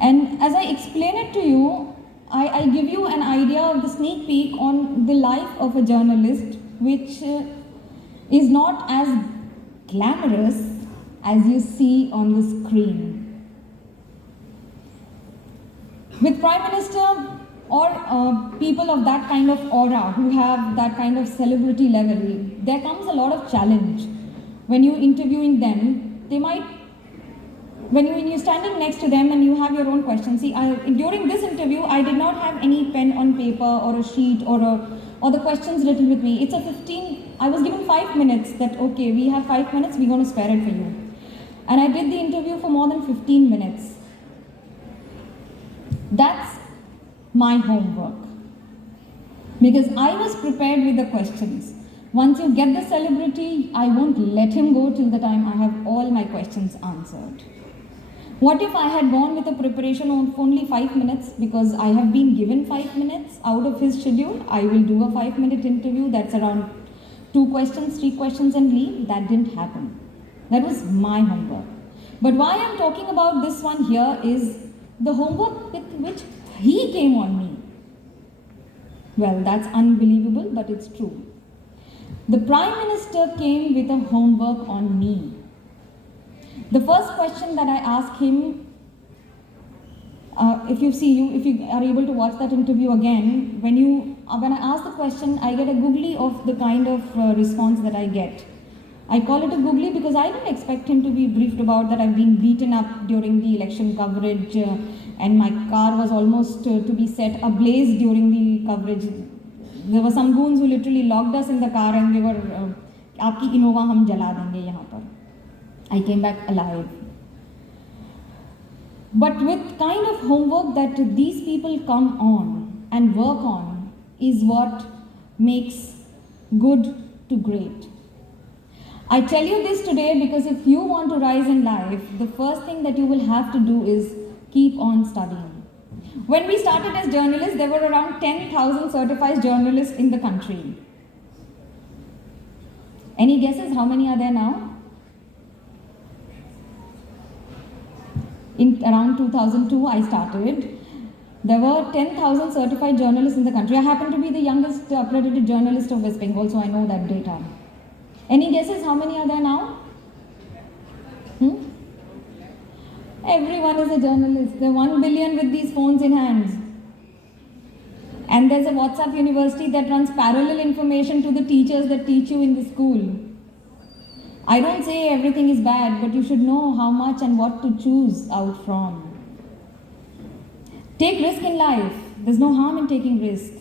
And as I explain it to you, I give you an idea of the sneak peek on the life of a journalist, which is not as glamorous as you see on the screen. With Prime Minister or people of that kind of aura who have that kind of celebrity level, there comes a lot of challenge. When you're interviewing them, they might, when you're standing next to them and you have your own questions. See, during this interview, I did not have any pen on paper or a sheet or the questions written with me. It's a 15, I was given 5 minutes that, okay, we have 5 minutes, we're going to spare it for you. And I did the interview for more than 15 minutes. That's my homework. Because I was prepared with the questions. Once you get the celebrity, I won't let him go till the time I have all my questions answered. What if I had gone with a preparation of only 5 minutes, because I have been given 5 minutes out of his schedule? I will do a 5-minute interview, that's around 2 questions, 3 questions and leave. That didn't happen. That was my homework. But why I'm talking about this one here is the homework with which he came on me. Well, that's unbelievable, but it's true. The Prime Minister came with a homework on me. The first question that I asked him, if you are able to watch that interview again, when I ask the question, I get a googly of the kind of response that I get. I call it a googly because I didn't expect him to be briefed about that I've been beaten up during the election coverage and my car was almost to be set ablaze during the coverage. There were some goons who literally locked us in the car and they were, "Aapki Innova hum jala denge yahan par." I came back alive. But with kind of homework that these people come on and work on is what makes good to great. I tell you this today because if you want to rise in life, the first thing that you will have to do is keep on studying. When we started as journalists, there were around 10,000 certified journalists in the country. Any guesses how many are there now? In around 2002, I started. There were 10,000 certified journalists in the country. I happen to be the youngest accredited journalist of West Bengal, so I know that data. Any guesses how many are there now? Everyone is a journalist. There are 1 billion with these phones in hands. And there's a WhatsApp university that runs parallel information to the teachers that teach you in the school. I don't say everything is bad, but you should know how much and what to choose out from. Take risk in life. There's no harm in taking risk.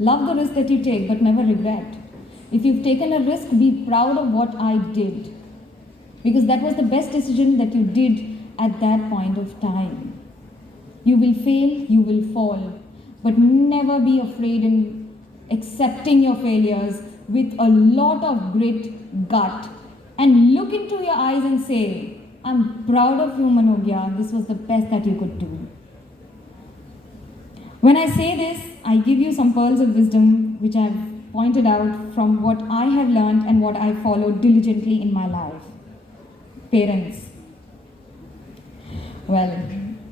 Love the risk that you take, but never regret. If you've taken a risk, be proud of what I did. Because that was the best decision that you did at that point of time. You will fail, you will fall, but never be afraid in accepting your failures with a lot of grit, gut, and look into your eyes and say, I'm proud of you, Manogya. This was the best that you could do. When I say this, I give you some pearls of wisdom which I've pointed out from what I have learned and what I followed diligently in my life. Parents. Well,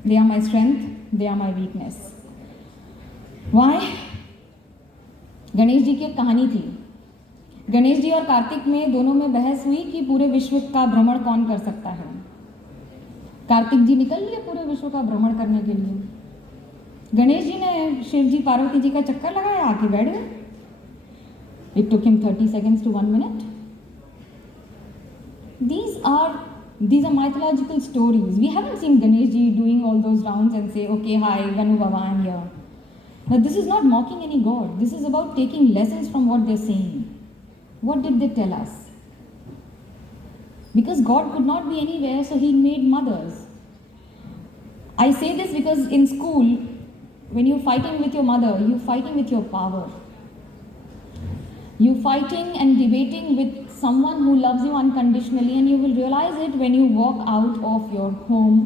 they are my strength, they are my weakness. Why? Ganesh ji की एक कहानी थी. गणेश जी और कार्तिक में दोनों में बहस हुई कि पूरे विश्व का भ्रमण कौन कर सकता है. कार्तिक जी निकल लिए पूरे विश्व का भ्रमण करने के लिए. गणेश जी ने शिव जी पार्वती जी का चक्कर लगाया, आके बैठ गए. It took him 30 seconds to 1 minute. These are mythological stories. We haven't seen Ganesh ji doing all those rounds and say, okay, hi, Ganu Baba, I'm here. Now, this is not mocking any god. This is about taking lessons from what they're saying. What did they tell us? Because God could not be anywhere, so He made mothers. I say this because in school, when you're fighting with your mother, you're fighting with your power. You're fighting and debating with someone who loves you unconditionally, and you will realize it when you walk out of your home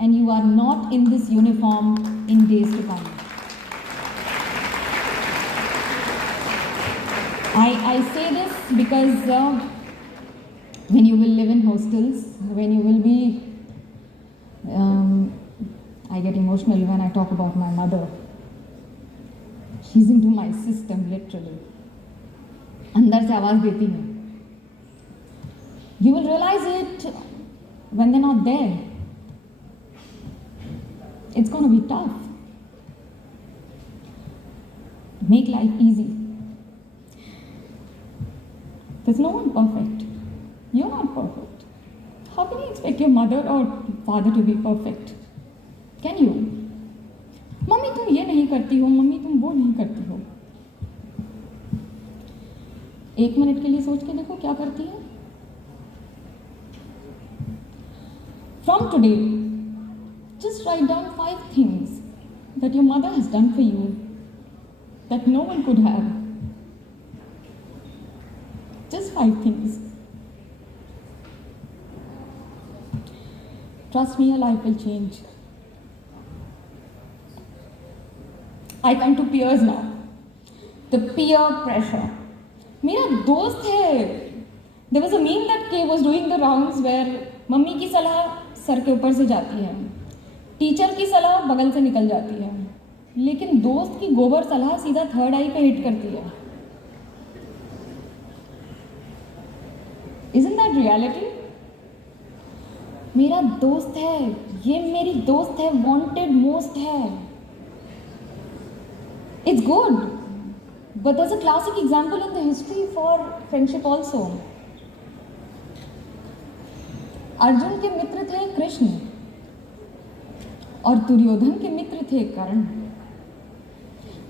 and you are not in this uniform in days to come. I say this because when you will live in hostels, when you will be, I get emotional when I talk about my mother. She's into my system, literally. अंदर से आवाज देती है. You will realize it when they're not there. It's going to be tough. Make life easy. There's no one perfect. You're not perfect. How can you expect your mother or father to be perfect? Can you? Mummy तुम ये नहीं करती हो, mummy तुम वो नहीं करती हो. 1 मिनट के लिए सोच के देखो क्या करती है. From today, just write down 5 things that your mother has done for you that no one could have. Just 5 things. Trust me, your life will change. I come to peers now. The peer pressure. मेरा दोस्त है. There was a meme that was doing the rounds where mummy की सलाह sir के ऊपर से जाती है, टीचर की सलाह बगल से निकल जाती है, लेकिन दोस्त की गोबर सलाह सीधा थर्ड आई पे हिट करती है. Isn't that reality? मेरा दोस्त है, ये मेरी दोस्त है, wanted most है. It's good, but there's a classic example in the history for friendship also. Arjun के मित्र थे कृष्ण और दुर्योधन के मित्र थे कर्ण.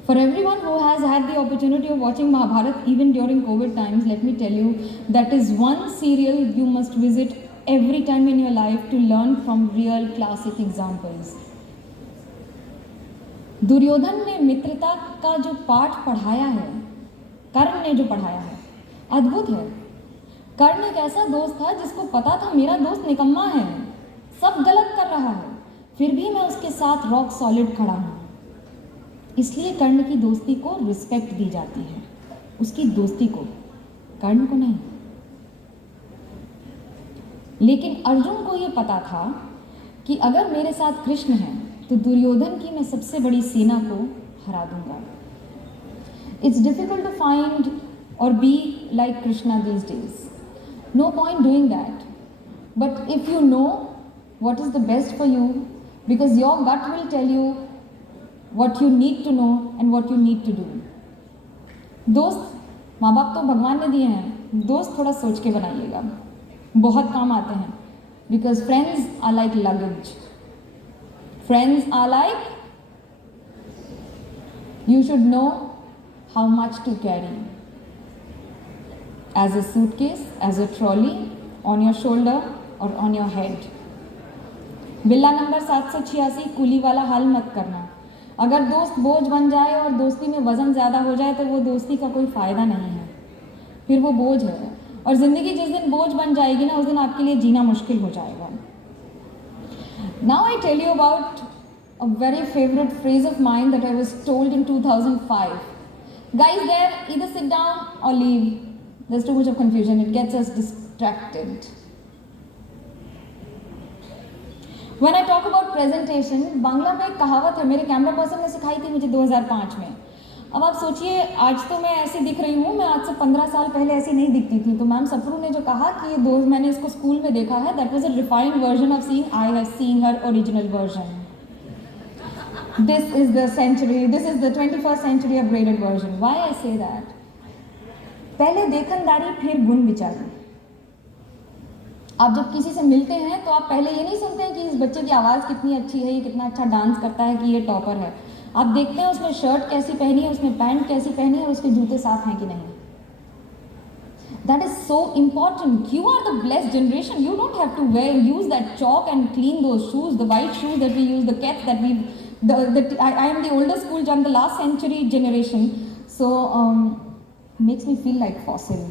For everyone who has had the opportunity of watching Mahabharata even during COVID times, let me tell you, that is one serial you must visit every time in your life to learn from real classic examples. Duryodhan ने मित्रता का जो पाठ पढ़ाया है, कर्ण ने जो पढ़ाया है, अद्भुत है. कर्ण एक ऐसा दोस्त था जिसको पता था मेरा दोस्त निकम्मा है, सब गलत कर रहा है, फिर भी मैं उसके साथ रॉक सॉलिड खड़ा हूँ. इसलिए कर्ण की दोस्ती को रिस्पेक्ट दी जाती है, उसकी दोस्ती को, कर्ण को नहीं. लेकिन अर्जुन को ये पता था कि अगर मेरे साथ कृष्ण है तो दुर्योधन की मैं सबसे बड़ी सेना को हरा दूंगा. It's difficult to find or be like Krishna these days. No point doing that. But if you know what is the best for you, because your gut will tell you what you need to know and what you need to do. दोस्त माँ बाप तो भगवान ने दिए हैं, दोस्त थोड़ा सोच के बनाइएगा, बहुत काम आते हैं. Because friends are like luggage. Friends are like, you should know how much to carry. As a suitcase, as a trolley, on your shoulder or on your head. बिल्ला नंबर 786, कुली वाला हाल मत करना. अगर दोस्त बोझ बन जाए और दोस्ती में वजन ज़्यादा हो जाए तो वो दोस्ती का कोई फ़ायदा नहीं है, फिर वो बोझ है. और ज़िंदगी जिस दिन बोझ बन जाएगी ना, उस दिन आपके लिए जीना मुश्किल हो जाएगा. Now I tell you about a very favorite phrase of mine that I was told in 2005. Guys, there, either sit down or leave. There's too much of confusion. It gets us distracted. When I talk about presentation, Bangla में एक कहावत है, मेरे camera person ने सिखाई थी मुझे 2005 में. अब आप सोचिए, आज तो मैं ऐसी दिख रही हूँ, मैं आज से 15 साल पहले ऐसी नहीं दिखती थी. तो मैम सप्रू ने जो कहा कि ये दोस्त, मैंने इसको स्कूल में देखा है, that was a refined version of seeing I have seen her original version. This is the century, this is the 21st century upgraded version. Why I say that? पहले देखनदारी फिर गुण विचारी. आप जब किसी से मिलते हैं तो आप पहले ये नहीं सुनते हैं कि इस बच्चे की आवाज़ कितनी अच्छी है, ये कितना अच्छा डांस करता है, कि ये टॉपर है. आप देखते हैं उसने शर्ट कैसी पहनी है, उसने पैंट कैसी पहनी है, उसके जूते साफ हैं कि नहीं. That is so important. You are the blessed generation. You don't have to use that chalk and clean those shoes, the white shoes that we use, the kets that we. I am the older school. I'm the last century generation. So. Makes me feel like fossil.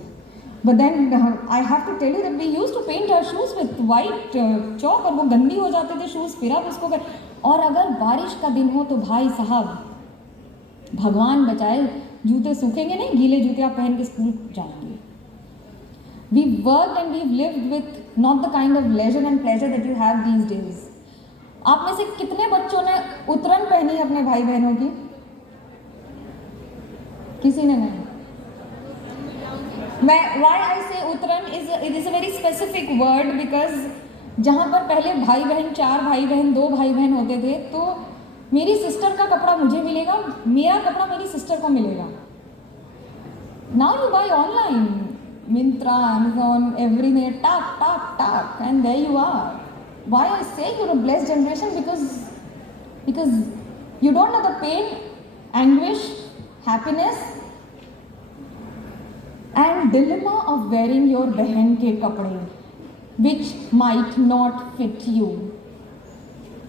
But then I have to tell you that we used to paint our shoes with white chalk और वो गंदी हो जाते थे shoes, फिर आप उसको कर. और अगर बारिश का दिन हो तो भाई साहब, भगवान बचाए, जूते सूखेंगे नहीं, गीले जूते आप पहन के स्कूल जाएंगे. We've worked and we've lived with not the kind of leisure and pleasure that you have these days. आप में से कितने बच्चों ने उतरन पहनी है अपने भाई बहनों की? किसी ने नहीं। Why I say Uttaran is a very specific word because जहाँ पर पहले भाई बहन, 4 भाई बहन, 2 भाई बहन होते थे, तो मेरी सिस्टर का कपड़ा मुझे मिलेगा, मेरा कपड़ा मेरी सिस्टर को मिलेगा. Now you buy online, Myntra, Amazon, everywhere, tak, and there you are. Why I say you're a blessed generation? Because you don't know the pain, anguish, happiness, and dilemma of wearing your behan ke kapde, which might not fit you,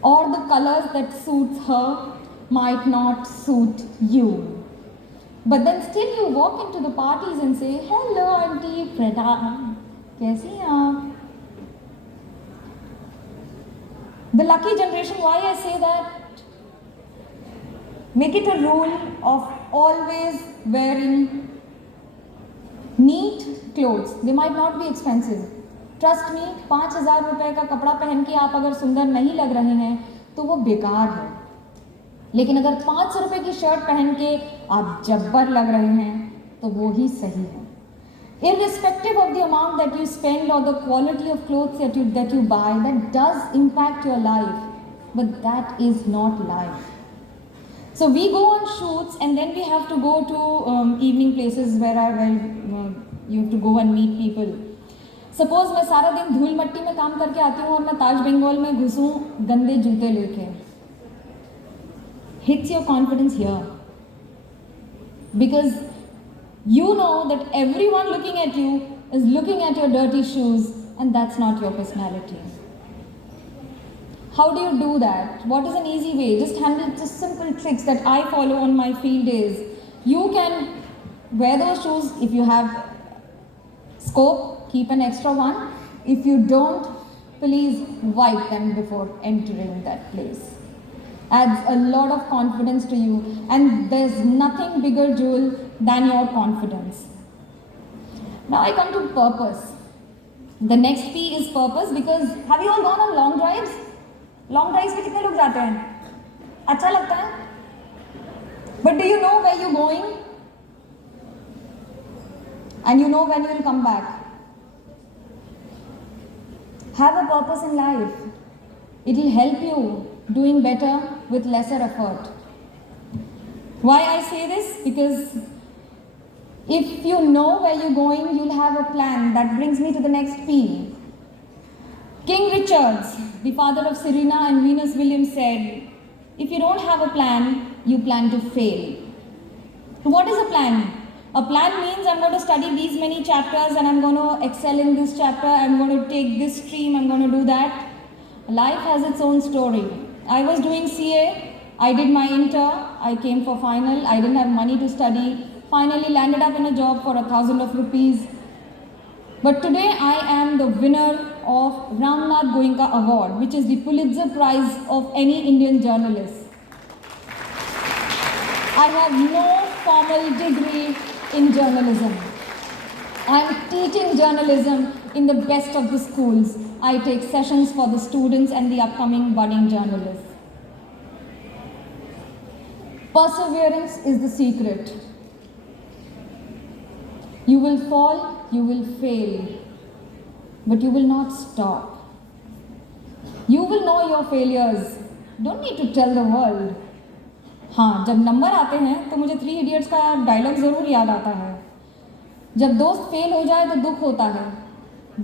or the colors that suits her might not suit you. But then still you walk into the parties and say, hello auntie Prada, kaisi hain aap? The lucky generation, why I say that? Make it a rule of always wearing neat clothes. They might not be expensive. Trust me, 5,000 रुपए का कपड़ा पहन के आप अगर सुंदर नहीं लग रहे हैं तो वो बेकार है. लेकिन अगर 500 रुपए की शर्ट पहन के आप जब्बर लग रहे हैं तो वो ही सही है. Irrespective of the amount that you spend or the quality of clothes that you buy, that does impact your life, but that is not life. So we go on shoots and then we have to go to evening places where you have to go and meet people. Suppose मैं सारा दिन धूल मट्टी में काम करके आती हूँ और मैं ताज बंगाल में घुसूँ गंदे जूते लेके. Hits your confidence here. Because you know that everyone looking at you is looking at your dirty shoes and that's not your personality. How do you do that? What is an easy way? Just simple tricks that I follow on my field days. You can wear those shoes if you have scope, keep an extra one. If you don't, please wipe them before entering that place. Adds a lot of confidence to you, and there's nothing bigger jewel than your confidence. Now I come to purpose. The next P is purpose, because have you all gone on long drives? Long drives पे कितने लोग जाते हैं? अच्छा लगता है? But do you know where you're going? And you know when you will come back? Have a purpose in life. It will help you doing better with lesser effort. Why I say this? Because if you know where you're going, you'll have a plan. That brings me to the next P. King Richards, the father of Serena and Venus Williams, said, if you don't have a plan, you plan to fail. So what is a plan? A plan means I'm going to study these many chapters and I'm going to excel in this chapter, I'm going to take this stream, I'm going to do that. Life has its own story. I was doing CA, I did my inter, I came for final, I didn't have money to study, finally landed up in a job for 1,000 rupees. But today I am the winner of Ramnath Goenka Award, which is the Pulitzer Prize of any Indian journalist. I have no formal degree in journalism. I am teaching journalism in the best of the schools. I take sessions for the students and the upcoming budding journalists. Perseverance is the secret. You will fall, you will fail, but you will not stop. You will know your failures. Don't need to tell the world. हाँ, जब number आते हैं तो मुझे 3 Idiots का dialogue ज़रूर याद आता है. जब दोस्त फेल हो जाए तो दुख होता है,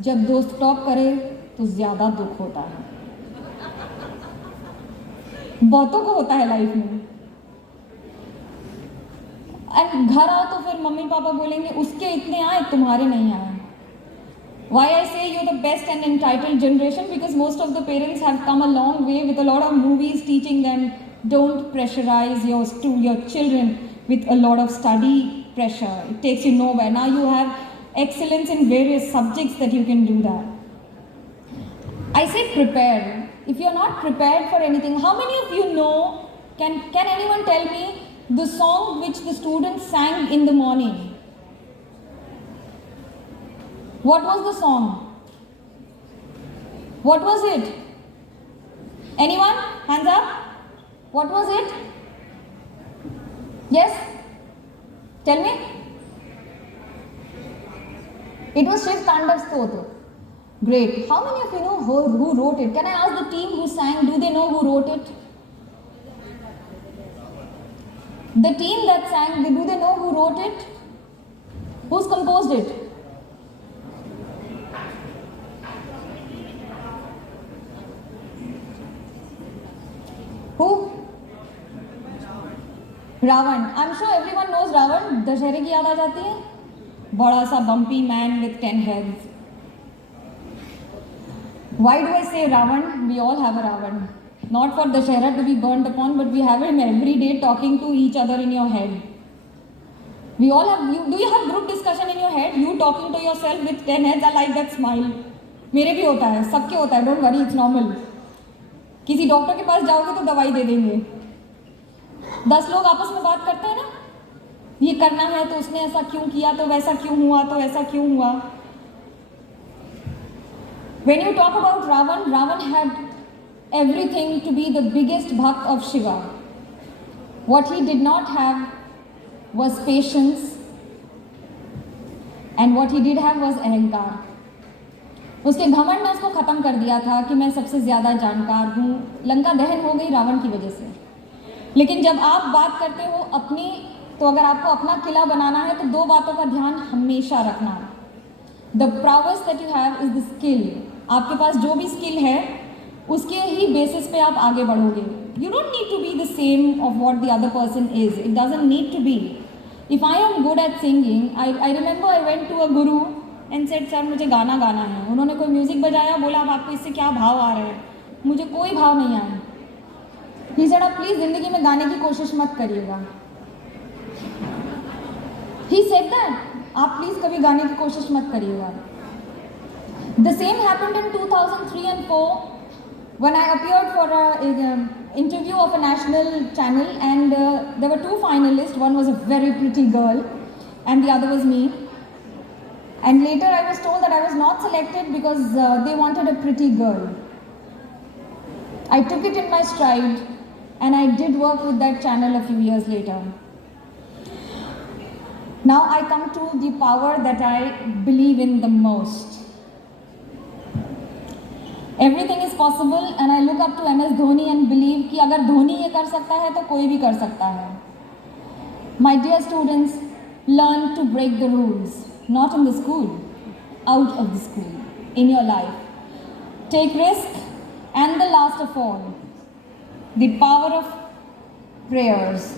जब दोस्त टॉप करे तो ज़्यादा दुख होता है. बहुतों को होता है लाइफ में. एंड घर आओ तो फिर मम्मी पापा बोलेंगे उसके इतने आए तुम्हारे नहीं आए. Why I say you're the best and entitled generation? Because most of the parents have come a long way with a lot of movies teaching them don't pressurize your children with a lot of study pressure. It takes you nowhere. Now you have excellence in various subjects that you can do that. I say prepare. If you're not prepared for anything, how many of you know, can anyone tell me the song which the students sang in the morning? What was the song? What was it? Anyone? Hands up. What was it? Yes? Tell me. It was Shiv Tandav Stotra. Great. How many of you know who wrote it? Can I ask the team who sang, do they know who wrote it? The team that sang, do they know who wrote it? Who's composed it? Who? Ravan. I'm sure everyone knows Ravan. दशहरे की याद आ जाती है? बड़ा सा bumpy man with 10 heads. Why do I say Ravan? We all have a Ravan. Not for Dashera to be burned upon, but we have him every day talking to each other in your head. We all have. Do you have group discussion in your head? You talking to yourself with 10 heads. I like that smile. मेरे भी होता है, सबके होता है. Don't worry, it's normal. किसी doctor के पास जाओगे तो दवाई दे देंगे. 10 लोग आपस में बात करते हैं ना, ये करना है तो उसने ऐसा क्यों किया, तो वैसा क्यों हुआ, तो ऐसा क्यों हुआ. When you talk about Ravan, Ravan had everything to be the biggest bhakt of Shiva. What he did not have was patience, and what he did have was ahankar. उसके घमंड ने उसको खत्म कर दिया था कि मैं सबसे ज़्यादा जानकार हूँ. लंका दहन हो गई रावण की वजह से. लेकिन जब आप बात करते हो अपनी, तो अगर आपको अपना किला बनाना है तो 2 बातों का ध्यान हमेशा रखना. The prowess that you have is the skill. आपके पास जो भी स्किल है उसके ही बेसिस पे आप आगे बढ़ोगे. You don't need to be the same of what the other person is. It doesn't need to be. If I am good at singing, I remember I went to a guru and said, sir मुझे गाना गाना है. उन्होंने कोई music बजाया, बोला अब आपको इससे क्या भाव आ रहे हैं. मुझे कोई भाव नहीं आया. He said, आप प्लीज़ ज़िंदगी में गाने की कोशिश मत करिएगा. He said that. आप प्लीज़ कभी गाने की कोशिश मत करिएगा. The same happened in 2003 and 4 when I appeared for an interview of a national channel, and there were 2 finalists. One was a very pretty girl and the other was me. And later I was told that I was not selected because they wanted a pretty girl. I took it in my stride and I did work with that channel a few years later. Now I come to the power that I believe in the most. Everything is possible and I look up to MS Dhoni and believe कि अगर धोनी ये कर सकता है तो कोई भी कर सकता है. My dear students, learn to break the rules, not in the school, out of the school, in your life. Take risk, and the last of all, the power of prayers.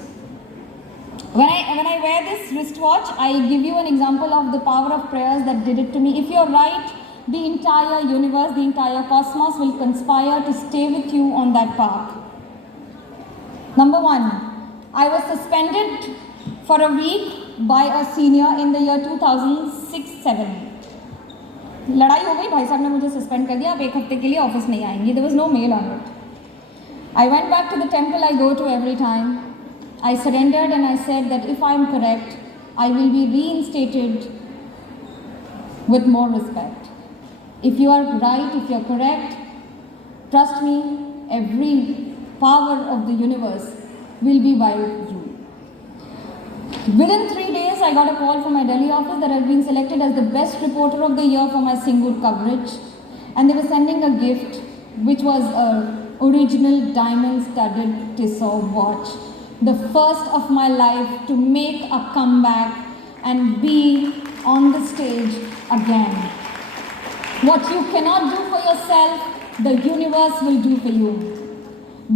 When I wear this wristwatch, I give you an example of the power of prayers that did it to me. If you're right, the entire universe, the entire cosmos will conspire to stay with you on that path. Number 1, I was suspended for a week by a senior in the year 2006-07. लड़ाई हो गई, भाई साहब ने मुझे suspend कर दिया, आप 1 हफ्ते के लिए ऑफिस नहीं आएंगे. There was no mail on it. I went back to the temple I go to every time. I surrendered and I said that if I am correct, I will be reinstated with more respect. If you are right, if you are correct, trust me, every power of the universe will be by you. Within 3 days, I got a call from my Delhi office that I have been selected as the best reporter of the year for my Singur coverage. And they were sending a gift, which was an original diamond-studded Tissot watch. The first of my life to make a comeback and be on the stage again. What you cannot do for yourself, the universe will do for you.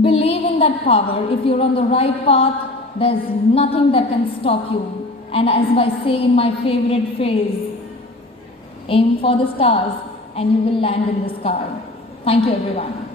Believe in that power. If you're on the right path, there's nothing that can stop you. And as I say in my favorite phrase, aim for the stars and you will land in the sky. Thank you, everyone.